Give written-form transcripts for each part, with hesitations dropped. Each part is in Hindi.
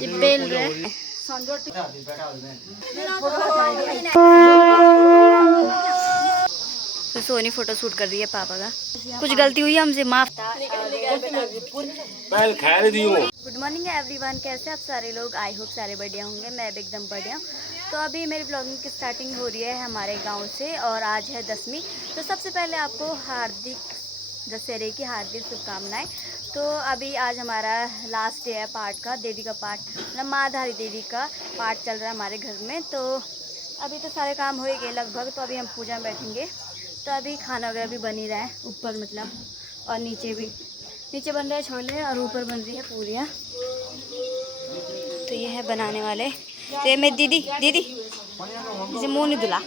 ये बेल रहे तो सोनी फोटो शूट कर रही है पापा का। कुछ गलती हुई हमसे माफ। गुड मॉर्निंग एवरीवन, कैसे आप सारे लोग? आई होप सारे बढ़िया होंगे। मैं भी एकदम बढ़िया। तो अभी मेरी ब्लॉगिंग की स्टार्टिंग हो रही है हमारे गांव से और आज है 10वीं। तो सबसे पहले आपको हार्दिक दशहरे की हार्दिक शुभकामनाएं। तो अभी आज हमारा लास्ट डे है पाठ का, देवी का पाठ मतलब माँधारी देवी का पाठ चल रहा है हमारे घर में। तो अभी तो सारे काम हो ही गए लगभग, तो अभी हम पूजा में बैठेंगे। तो अभी खाना वगैरह भी बन ही रहा है ऊपर मतलब, और नीचे भी। नीचे बन रहे हैं छोले और ऊपर बन रही है पूरियाँ। तो ये है बनाने वाले। तो ये मेरी दीदी इसे मुँह नहीं धुला।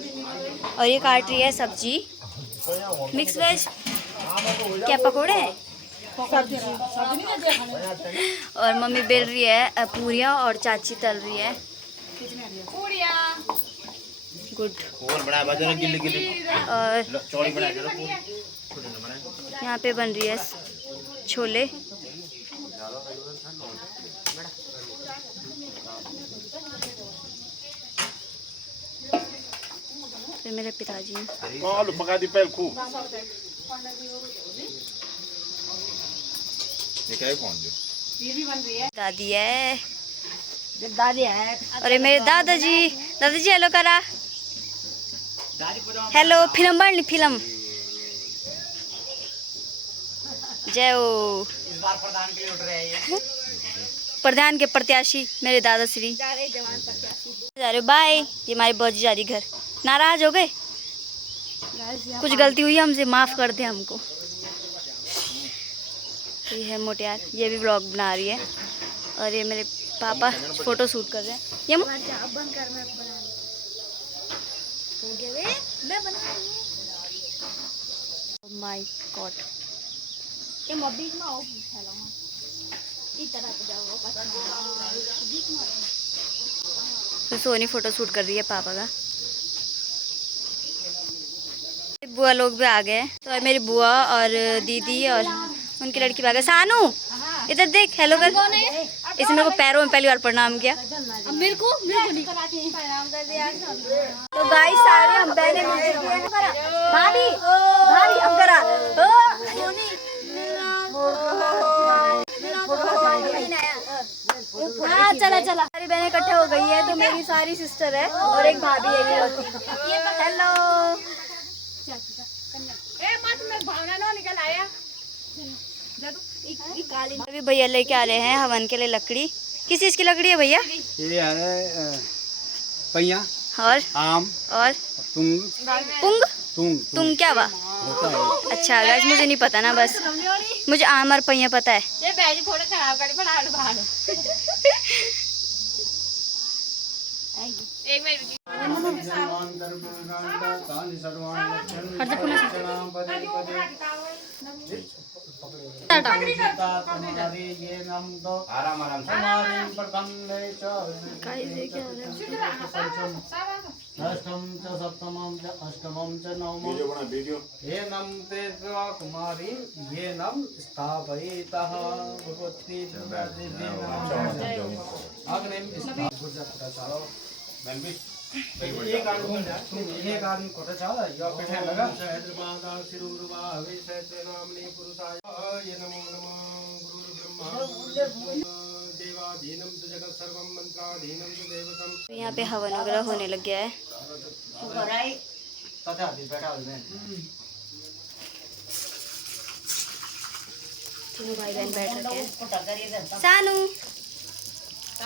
और ये काट रही है सब्जी मिक्स वेज, क्या पकोड़े हैं। और मम्मी बेल रही है पूरियाँ और चाची तल रही है गुड। और यहाँ पे बन रही है छोले। फिर मेरे पिताजी दादी है, अरे मेरे दादाजी हेलो करा। हेलो फिल्म बन ली फिल्म। जय हो प्रधान के प्रत्याशी मेरे दादाश्री। जा रहे हो बाय। ये हमारी बौजी जा रही घर। नाराज हो गए? कुछ गलती हुई हमसे माफ कर दे हमको। ये है मोटियार, ये भी व्लॉग बना रही है। और ये मेरे पापा फोटो शूट कर रहे हैं। ये माय गॉड, तो सोनी फोटो शूट कर रही है पापा का। बुआ लोग भी आ गए। तो मेरी बुआ और दीदी और उनकी लड़की भी आ गए। सानू इधर देख, हेलो कर। इसने मेरे को पैरों में पहली बार प्रणाम किया। मेरे को नहीं प्रणाम कर दिया। तो गाइस सारे हम बहने भाभी भाभी अब करा। हाँ चला सारी बहनें इकट्ठे हो गई है। तो मेरी सारी सिस्टर है और एक भाभी है। हेलो अभी भैया लेके आ रहे हैं हवन के लिए लकड़ी। किस चीज की लकड़ी है भैया? ये है पैया और आम और तुंग तुंग क्या हुआ? अच्छा गाइस मुझे नहीं पता ना, बस मुझे आम और पैया पता है। एक मिनट अष्टमं च नवमं ये नम ते कुमारी ये नम स्थापयितः भगवती एक आदमी कोटा चाला या बैठे लगा सहस्रपादा सिरुर्वा विशेषनामनि पुरुषाय ये नमो नमः गुरु ब्रह्मा देवाधीनम च जगत सर्वं मंत्राधीनम च देवतम। यहाँ पे हवन वगैरह होने लग गया है। तीनों भाई बहन बैठ रखे हैं। सानू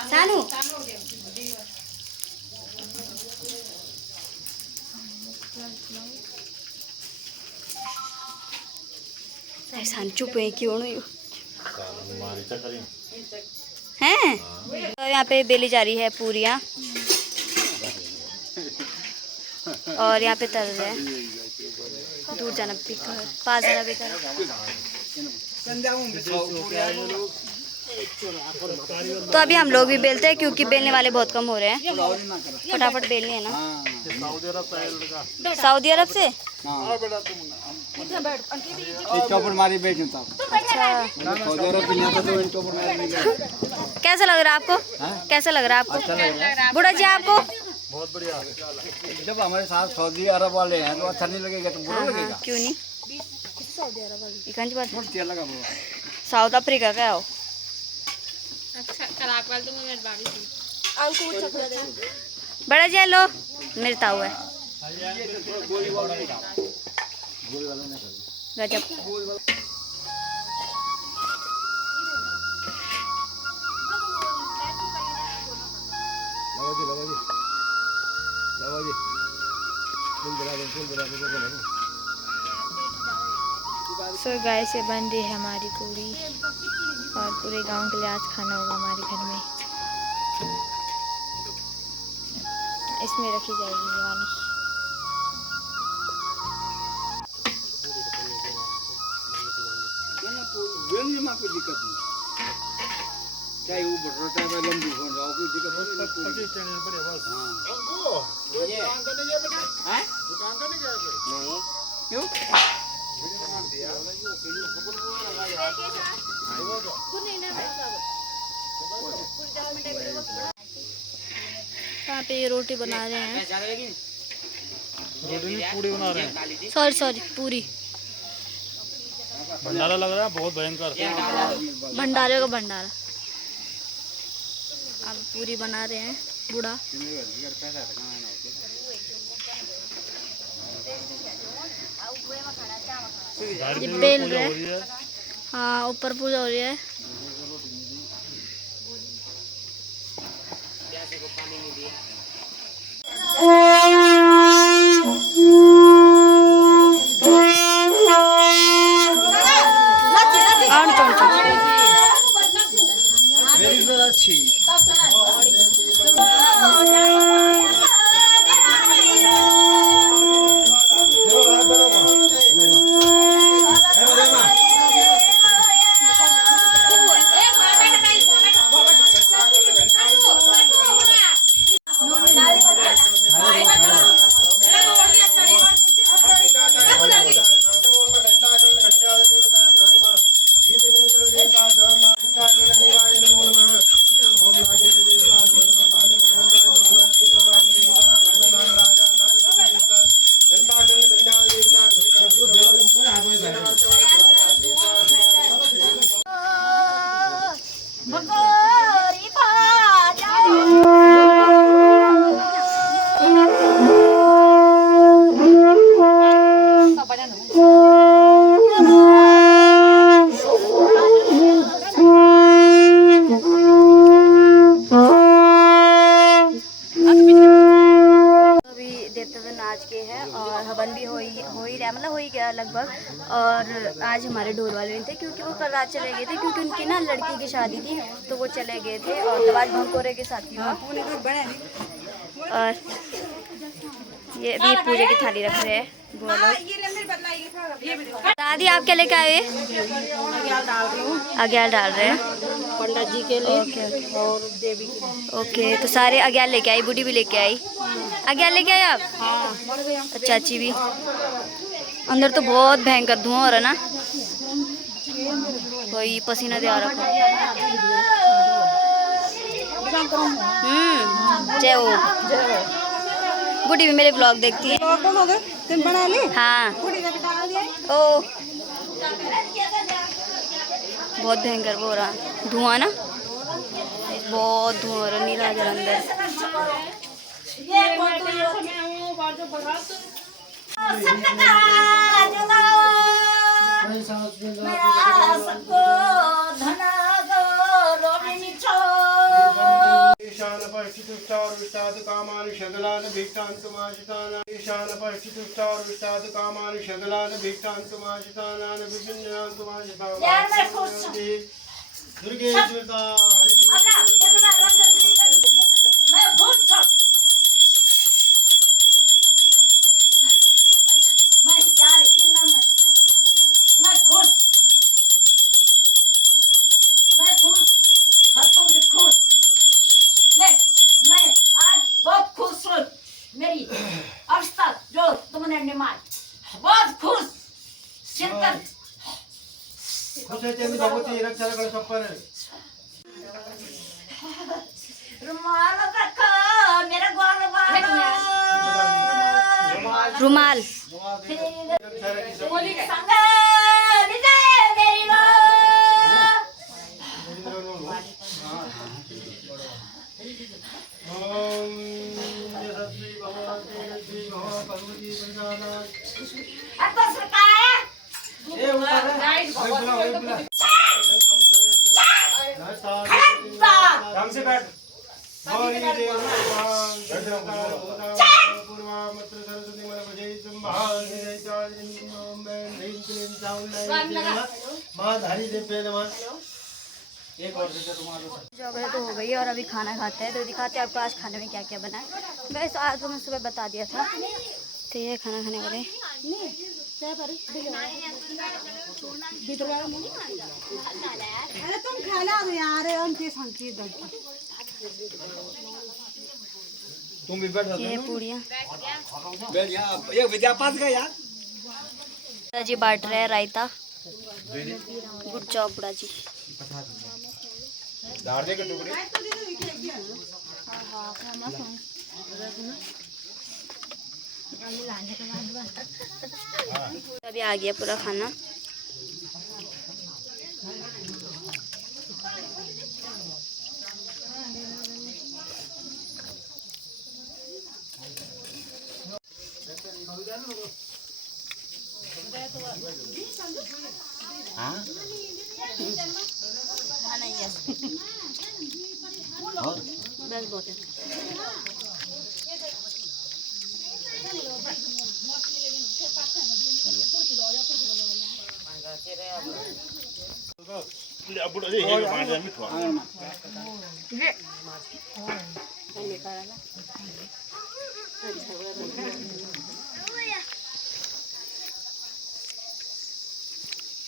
सानू सानू चुप है क्यों नहीं हैं? तो यहाँ पे बेली जा रही है पूरियाँ और यहाँ पे तल रहे हैं। दूर जाना भी पास जाना भी तो अभी हम लोग भी बेलते हैं क्योंकि बेलने वाले बहुत कम हो रहे हैं। फटाफट बेलनी है ना। सऊदी अरब से। चौपड़ मारी बेच अच्छा। कैसा लग रहा है आपको? कैसा लग रहा है आपको? बुढ़ा जी आपको? बहुत बढ़िया। जब हमारे साथ सऊदी अरब वाले हैं तो अच्छा नहीं लगेगा तो बुरा लगेगा। क्यों नहीं? लगा साउथ अफ्रीका का हो। अच्छा खराब वाले तो मैं बारी थी। बड़ा जी लो मेरे ताऊ है। गजब। सो गाय से बन रही है हमारी पूरी और पूरे गांव के लिए आज खाना होगा हमारे घर में। इसमें रखी जाएगी ये वाली। कोई दिक्कत नहीं, चाहे वो बढ़ रहा है लंबी बन रहा हो कोई दिक्कत नहीं। क्यों? यहाँ पे ये रोटी बना रहे हैं। रोटी पूड़ी बना रहे हैं। सॉरी पूरी। भंडारा लग रहा है बहुत भयंकर। भंडारे का भंडारा। अब पूरी बना रहे हैं बूढ़ा। ये बेल रहे हैं। हाँ ऊपर पूजा हो रही है। Very good अच्छी। और हवन भी हो ही रहा, मतलब हो ही गया लगभग। और आज हमारे ढोल वाले नहीं थे क्योंकि वो कल रात चले गए थे, क्योंकि उनकी ना लड़की की शादी थी तो वो चले गए थे। और तो आज भंकोरे के साथ हुआ। और ये भी पूजा की थाली रख रहे हैं बोलो। दादी आप क्या लेके आए? अग्याल डाल रहे हैं पंडित जी के लिए। ओके और देवी के लिए। ओके, तो सारे अग्याल लेके आई, बूढ़ी भी लेके आई। अग्याल लेके आए आप? हाँ चाची भी। अंदर तो बहुत भयंकर धुआं हो रहा ना, कोई पसीना दे आ रहा। जय हो। बूढ़ी भी मेरे ब्लॉग देखती है। तुम बना ली? हाँ। ओ बहुत भयंकर वो हो रहा धुआं ना, बहुत धुआं हो रहा, नीला जल अंदर। ईशान परिष्ठितुष्टार विष्टाद कामानि शकलान भिक्षान्तुमाशितानां ईशान परिष्ठितुष्टार विष्टाद कामानि शकलान भिक्षान्तुमाशितानां विभिन्नान्तुमाशितानां दुर्गे देवता मैं खुश, हर तुम भी खुश। मैं आज बहुत खुश हूँ। मेरी अवसर जो तुमने निभाई, बहुत खुश। शिरकत खुश है चंद भगवती रक्षा कर सब पर। रुमाल रखो मेरा गोल बालो। रुमाल संग विजय मेरी लो। ओम यशस्वी भगवती लक्ष्मी भगवती प्रसादात्। अब तो सरकार ए ऊपर है बुला ढंग से बैठ। गौरी देव भगवान पूर्वा मत्र सरस्वती मन भजे संभाल निजय चाल ओम ह्रीं क्लीं चामुंडाय मां धारी देव्ये नमः। एक और से रुमाल जगह तो हो गई है और अभी खाना खाते हैं। तो दिखाते हैं आपको आज खाने में क्या क्या बना है। वैसे आज तो मैं सुबह बता दिया था। तो ये खाना खाने वाले अरे तुम खाना दो यार उनके संकेत दो। तुम भी बैठ ये पूड़ियाँ बैठ यहाँ ये विद्यापात का यार जी बांट रहे हैं। रायता गुड जॉब बुड़ा जी। दाढ़े के टुकड़े अभी आ गया पूरा खाना। बस बहुत है।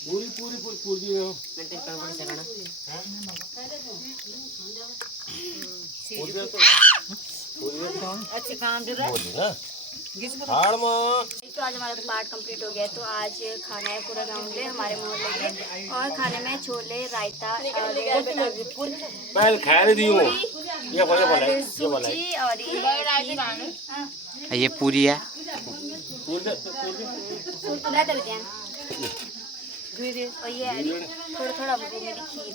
पूरी पूरी पूरी हो अच्छे काम दे रहा तो आज हमारा तो पार्ट कंप्लीट हो गया है। तो आज खाना है पूरा गाँव के हमारे मोहल्ले के। और खाने में छोले रायता और पहले खा रही थी वो सूजी और ये पूरी है और ये थोड़ा थोड़ा मेरी खीर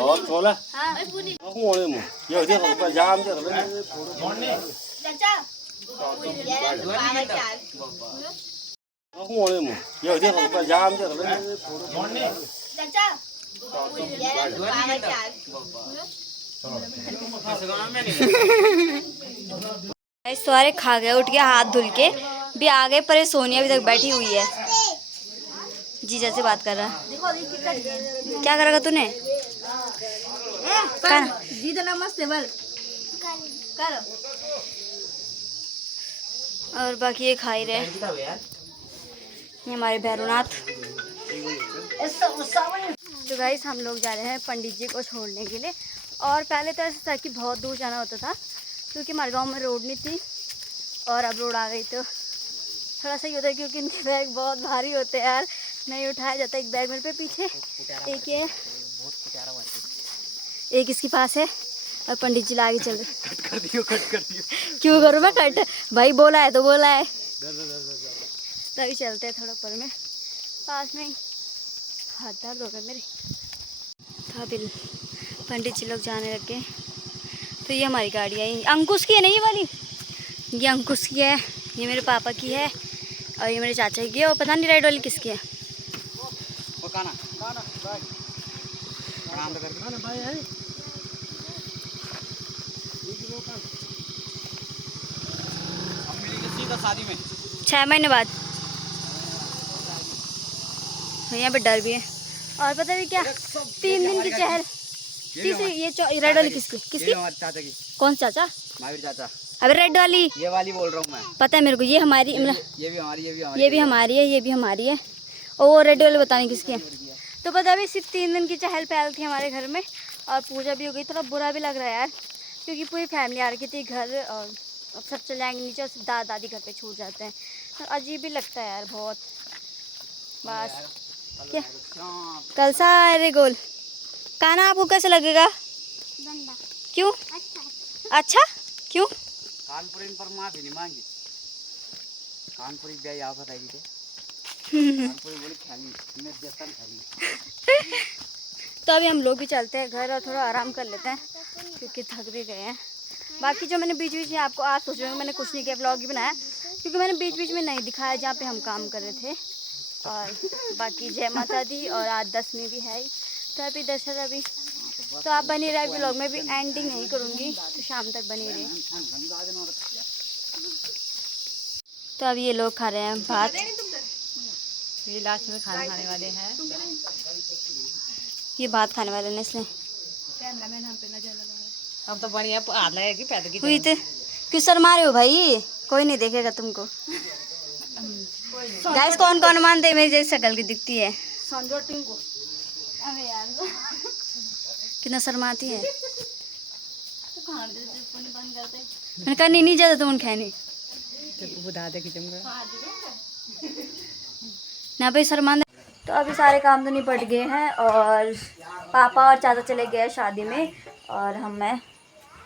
और छोला हाँ होने मु ये देखो पर जाम दे चाचा होने मु ये देखो पर जाम दे चाचा सारे खा गए उठ के हाथ धुल के भी आ गए पर सोनिया अभी तक बैठी हुई है। जीजा से बात कर रहा है। क्या करेगा तूने? जीजा नमस्ते बोल कर। और बाकी ये खा ही रहे। ये हमारे भैरवनाथ। तो गाइस हम लोग जा रहे हैं पंडित जी को छोड़ने के लिए। और पहले तो ऐसा था कि बहुत दूर जाना होता था क्योंकि हमारे गांव में रोड नहीं थी और अब रोड आ गई तो थोड़ा सा ही होता है क्योंकि इनके बैग बहुत भारी होते हैं यार, नहीं उठाया जाता। एक बैग मेरे पे पीछे एक है, एक इसके पास है और पंडित जी आगे चल रहे। कट कर दियो क्यों करूँ मैं कट? भाई बोला है तो बोला है। तभी चलते हैं थोड़ा ऊपर में पास में ही। हाथ दर्द हो गए मेरे। तो अभी पंडित जी लोग जाने लग गए। तो ये हमारी गाड़ी है, अंकुश की है ना ये वाली, ये अंकुश की है, ये मेरे पापा की है और ये मेरे चाचा की है। और पता नहीं रेड वाली किसकी है। शादी में 6 महीने बाद। यहाँ पे डर भी है। और पता भी क्या 3 दिन की चहल। तीसरी ये रेड वाली किसकी किसकी? चाचा की। कौन चाचा? महावीर चाचा। अबे रेड वाली ये वाली बोल रहा हूँ मैं। पता है मेरे को, ये हमारी ये भी हमारी ये भी हमारी है, ये भी हमारी है। और वो रेड वाली बताने किसकी है? तो पता भी सिर्फ 3 दिन की चहल पहल थी हमारे घर में और पूजा भी हो गई। थोड़ा बुरा भी लग रहा है यार, क्योंकि पूरी फैमिली आ रखी थी घर और अब सब चले जाएंगे नीचे और सिर्फ दादा दादी घर पे छूट जाते हैं। तो अजीब भी लगता है यार बहुत। बस क्या कल सारे गोल खाना आपको कैसे लगेगा? क्यों अच्छा क्यों? कानपुरी पर माफी नहीं मांगी, कानपुरी गई आप बताइए थे। कानपुरी बोली खाली मैं जैसन खाली। तो अभी हम लोग भी चलते हैं घर और थोड़ा आराम कर लेते हैं क्योंकि थक भी गए हैं। बाकी जो मैंने बीच बीच में आपको आज सोच रही हूँ मैंने कुछ नहीं किया, ब्लॉग ही बनाया क्योंकि मैंने बीच बीच में नहीं दिखाया जहाँ पे हम काम कर रहे थे। और बाकी जय माता दी और आज 10वीं भी है तो अभी दशहरा भी। तो आप बनी रहे ब्लॉग में भी एंडिंग नहीं करूँगी तो शाम तक बनी रहे। तो अब ये लोग खा रहे हैं भात, ये लास्ट में खाना खाने वाले हैं। ये भात खाने वाले ने इसने कैमरामैन हम पे नजर लगा रहा है। अब तो बढ़िया हाथ लगेगी पैदल की हुई थे। क्यों शर्मा रहे हो भाई? कोई नहीं देखेगा तुमको। गाइस कौन कौन मानते हैं मेरी जैसी शक्ल की दिखती है? संजोटिंग को अबे यार कितना शर्माती है। मैंने कहा नहीं ज्यादा तुम खाने बुधा दे कि तुमको ना भाई शर्माना। तो अभी सारे काम तो निपट गए हैं और पापा और चाचा चले गए शादी में और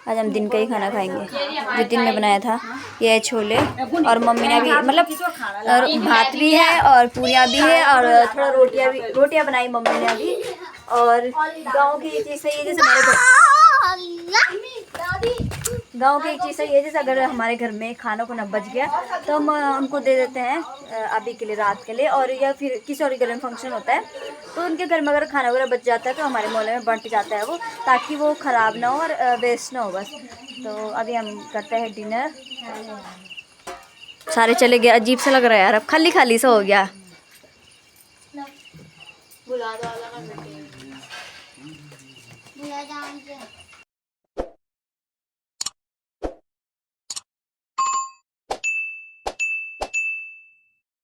आज हम दिन का ही खाना खाएंगे जो दिन में बनाया था। ये है छोले और मम्मी ने भी मतलब भात भी है और पूरियाँ भी है और थोड़ा रोटियाँ बनाई मम्मी ने अभी। और गांव की चीज़ सही है जैसे गांव की एक चीज़ सही है जैसे अगर हमारे घर में खाना को न बच गया तो हम उनको दे देते हैं अभी के लिए रात के लिए, और या फिर किसी और घर में फंक्शन होता है तो उनके घर में अगर खाना वगैरह बच जाता है तो हमारे मोहल्ले में बंट जाता है वो, ताकि वो ख़राब ना हो और वेस्ट ना हो बस। तो अभी हम करते हैं डिनर। सारे चले गए, अजीब सा लग रहा है यार, अब खाली खाली सा हो गया। बुला दो